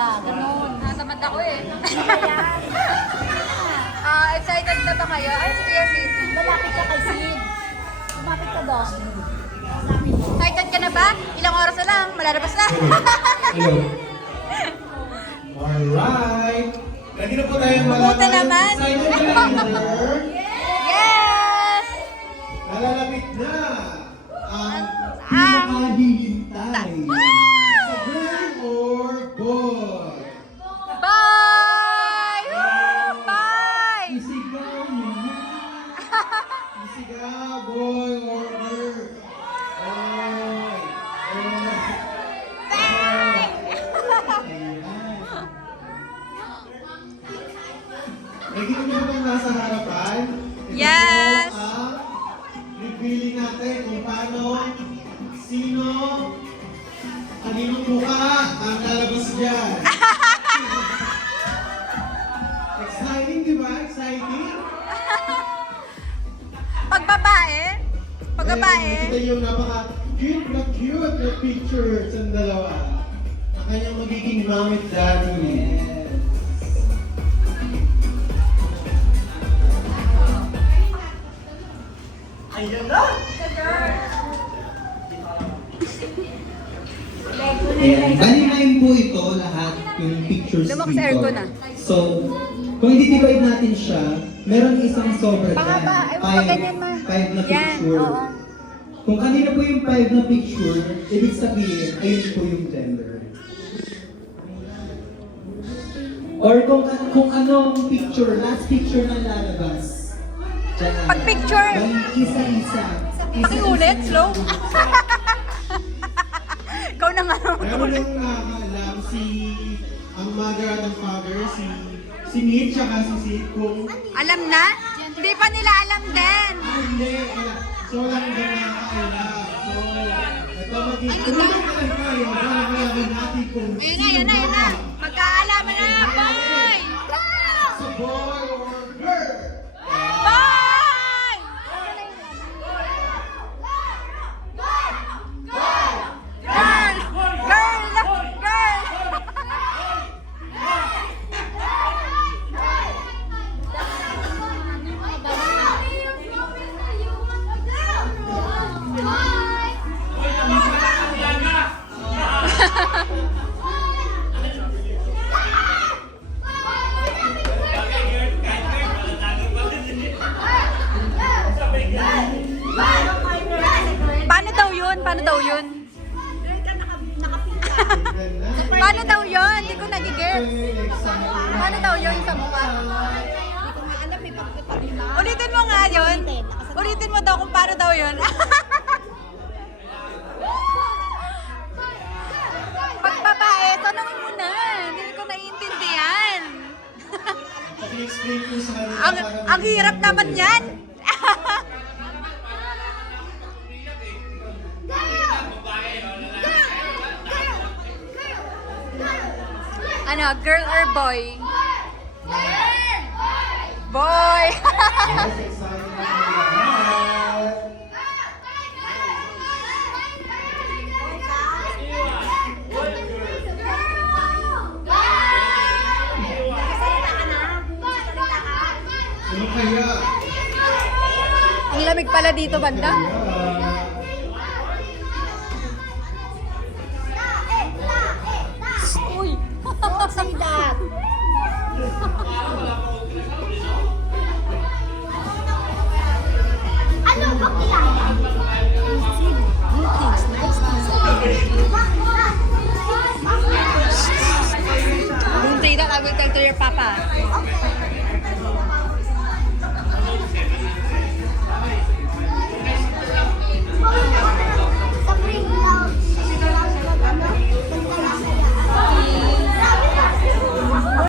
ka. Ganon. Natamad ako eh. Ayan. Excited na ba kayo? Ay, si Kuya Sid. Malapit ka kay Sid. Lumapit ka doon. Excited ka na ba? Ilang oras na lang, malalabas na. Hello. Alright. Ready na po tayo Pumunta naman. Silent reminder. Yes! Nalalapit na ang Ang- pinakahihintay sa girl or boy. Bye! Woo! Bye! Isigaw mo na. Isigaw, boy or girl. Boy. Nakikita niyo ba itong nasa harapan? Ito Yes. po ang revealing natin kung paano, sino, kaninong mukha ang lalabas dyan. Exciting, di ba? Exciting? Pag babae? Pag babae? Nakikita yung napaka-cute na pictures ang dalawa. Ang kanyang magiging mom at daddy. Ayan na! Ayan, bali-9 po ito lahat yung pictures Lumakas dito. aircon na. So, kung i-divide natin siya, meron isang sobra dyan. Pangaba, ay, wag ganyan, ma. 5 na Yan, picture. oo. Kung kanina po yung 5 na picture, ibig sabihin, ayun po yung gender. Or kung anong picture, last picture na lalabas. Dyan na. Pag picture. Bali, isa-isa. Pakiulit, slow. Ikaw na nga naman. Meron yung nakakaalam ang mother at ang father, si Mitch at si Sid kung Alam na? Hindi pa nila alam din. hindi. So lang ba nakakaalam. So, ito magiging tulungan ka lang tayo para malaman natin kung Ayan na, ayan na, ayan na. Magkaalaman na, boy! sa boy or girl. Boy! Girl! Girl! Girl! Paano daw yun? Paano daw yun? Paano daw yun? Hindi ko nagigets. Paano daw yun sa mukha? Ulitin mo nga yun. Ulitin mo daw kung paano daw yun. Pag babae, tanongin mo na. Hindi ko naiintindihan. Pag-explain ko sa kanila. Ang hirap naman yan. Ano, girl or boy? Boy! Yes, excited na lahat. Ano kaya? Ang lamig pala dito, banda. Uy! Don't say that. Ano? Bakla? Don't say that, I will tell to your papa. Okay.